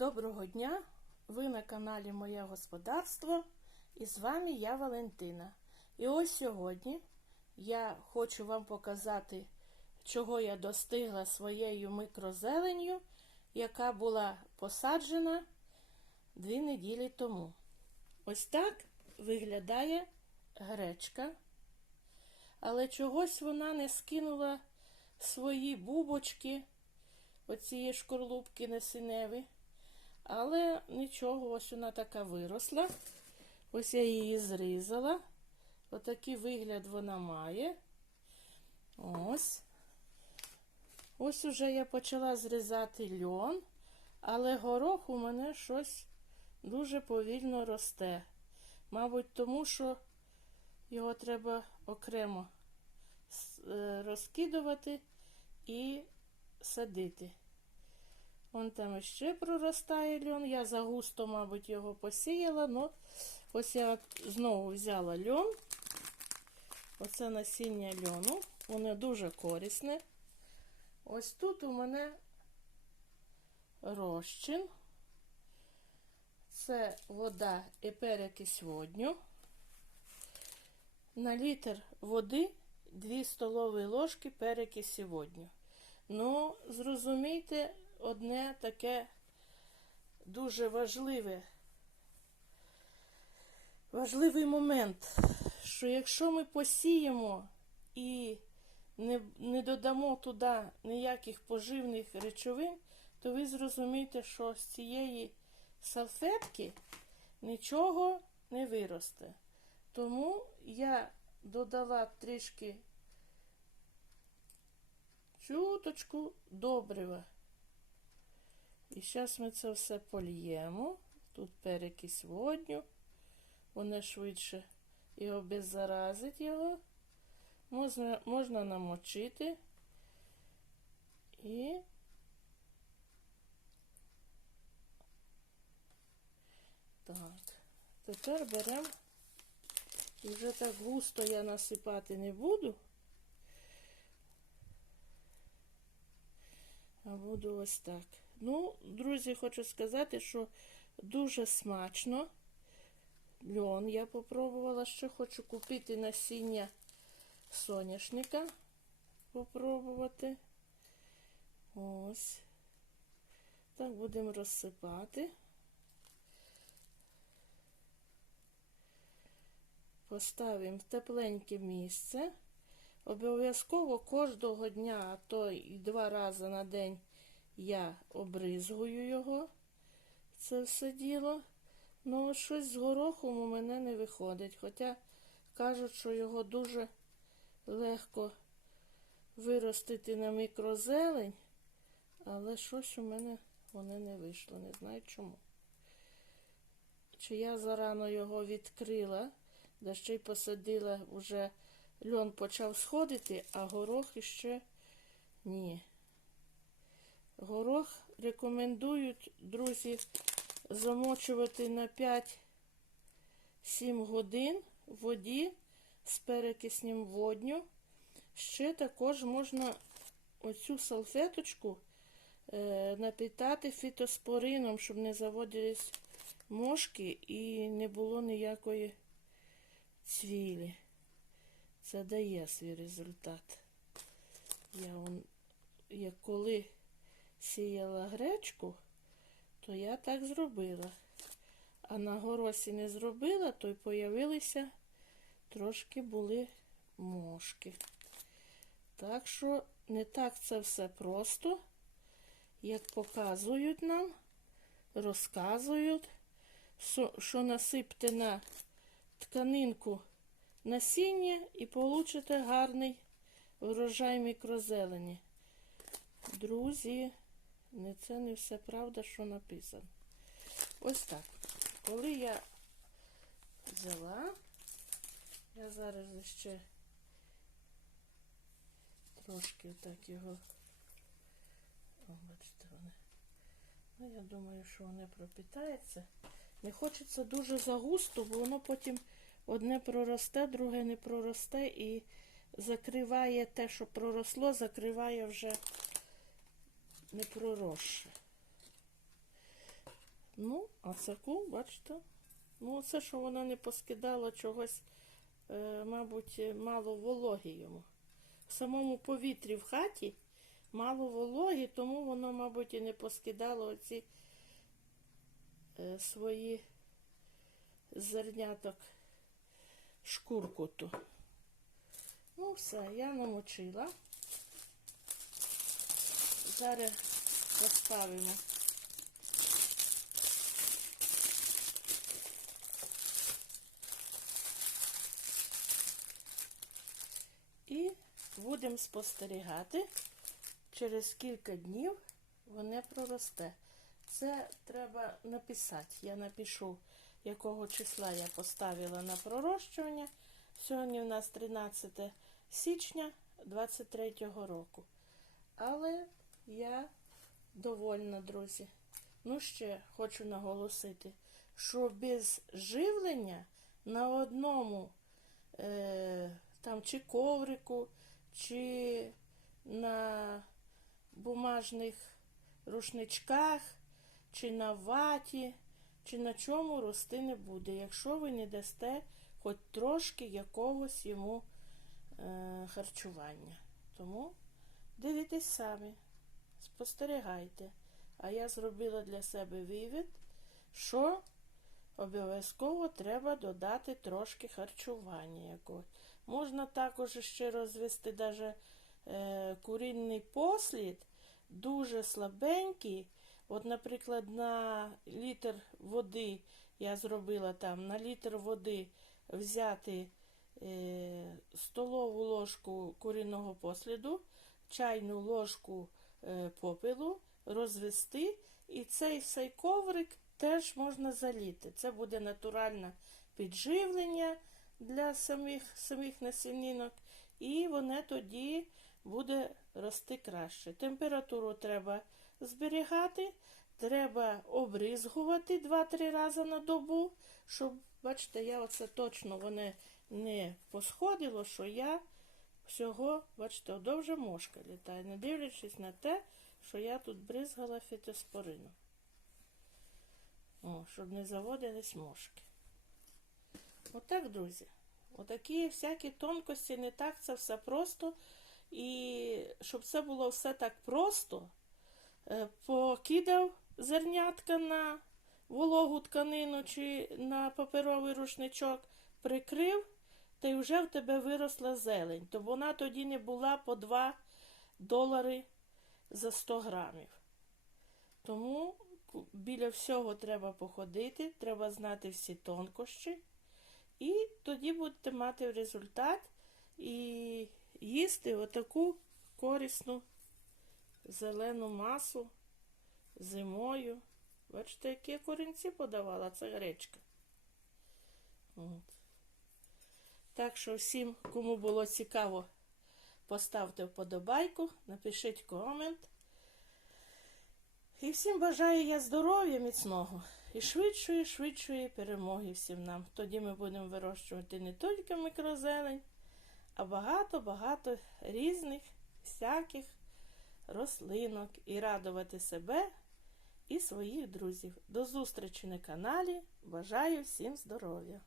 Доброго дня! Ви на каналі Моє Господарство і з вами я Валентина. І ось сьогодні я хочу вам показати, чого я достигла своєю микрозеленню, яка була посаджена дві неділі тому. Ось так виглядає гречка. Але чогось вона не скинула свої бубочки, оцієї шкорлупки насінневі. Але нічого, ось вона така виросла. Ось я її зрізала. Отакий вигляд вона має. Ось. Ось уже я почала зрізати льон, але горох у мене щось дуже повільно росте. Мабуть, тому що його треба окремо розкидувати і садити. Вон там ще проростає льон. Я загусто, мабуть, його посіяла, але ось я знову взяла льон. Оце насіння льону. Воно дуже корисне. Ось тут у мене розчин. Це вода і перекись водню. На літр води 2 столові ложки перекисі водню. Ну, зрозумійте, одне таке дуже важливе, важливий момент, що якщо ми посіємо і не, не додамо туди ніяких поживних речовин, то ви зрозумієте, що з цієї салфетки нічого не виросте. Тому я додала трішки чуточку добрива. І зараз ми це все польємо. Тут перекись водню. Воно швидше і обеззаразить його. Можна, можна намочити. І так, тепер беремо. І вже так густо я насипати не буду. А буду ось так. Ну, друзі, хочу сказати, що дуже смачно. Льон я попробувала, ще хочу купити насіння соняшника. Попробувати. Ось. Так будемо розсипати. Поставимо в тепленьке місце. Обов'язково кожного дня, а то і два рази на день я обризгую його, це все діло. Ну, щось з горохом у мене не виходить. Хоча кажуть, що його дуже легко виростити на мікрозелень, але щось у мене воно не вийшло. Не знаю чому. Чи я зарано його відкрила, да ще й посадила, вже льон почав сходити, а горох іще ні. Горох рекомендують, друзі, замочувати на 5-7 годин в воді з перекиснем водню. Ще також можна оцю салфеточку е, напітати фітоспорином, щоб не заводились мошки і не було ніякої цвілі. Це дає свій результат. Я он, як коли сіяла гречку, то я так зробила. А на горосі не зробила, то й появилися трошки були мошки. Так що не так це все просто, як показують нам, розказують, що насипте на тканинку насіння і получите гарний врожай мікрозелені. Друзі, не це не все правда, що написано. Ось так. Коли я взяла, я зараз ще трошки так його, о, бачите, вони. Ну, я думаю, що воно пропітається. Не хочеться дуже загусто, бо воно потім одне проросте, друге не проросте і закриває те, що проросло, закриває вже не проросше. Ну, а цяку, бачите, ну це, що вона не поскидала чогось, е, мабуть, мало вологи йому. В самому повітрі в хаті мало вологи, тому воно, мабуть, і не поскидало оці е, свої зерняток шкурку ту. Ну, все, я намочила. Зараз поставимо. І будемо спостерігати, через кілька днів воно проросте. Це треба написати. Я напишу, якого числа я поставила на пророщування. Сьогодні у нас 13 січня 23 року. Але я довольна, друзі. Ну, ще хочу наголосити, що без живлення на одному е, там чи коврику, чи на бумажних рушничках, чи на ваті, чи на чому рости не буде, якщо ви не дасте хоч трошки якогось йому е, харчування. Тому дивіться самі, спостерігайте. А я зробила для себе вивід, що обов'язково треба додати трошки харчування якогось. Можна також ще розвести даже е, курінний послід, дуже слабенький. От, наприклад, на літр води я зробила там на літр води взяти е, столову ложку курінного посліду, чайну ложку попелу, розвести, і цей цей коврик теж можна заліти. Це буде натуральне підживлення для самих самих насінинок, і воно тоді буде рости краще. Температуру треба зберігати, треба обризгувати 2-3 рази на добу, щоб, бачите, я оце точно воно не посходило, що я всього, бачите, одовже мошка літає, не дивлячись на те, що я тут бризгала фітоспорином. О, щоб не заводились мошки. Отак, друзі. Отакі всякі тонкості, не так це все просто. І щоб це було все так просто, е, покидав зернятка на вологу тканину чи на паперовий рушничок, прикрив, та й вже в тебе виросла зелень. То вона тоді не була по 2 долари за 100 грамів. Тому біля всього треба походити, треба знати всі тонкощі. І тоді будете мати результат і їсти отаку корисну зелену масу зимою. Бачите, які корінці подавала, це гречка. От. Так що всім, кому було цікаво, поставте вподобайку, напишіть комент. І всім бажаю я здоров'я міцного і швидшої, швидшої перемоги всім нам. Тоді ми будемо вирощувати не тільки мікрозелень, а багато-багато різних всяких рослинок і радувати себе і своїх друзів. До зустрічі на каналі. Бажаю всім здоров'я!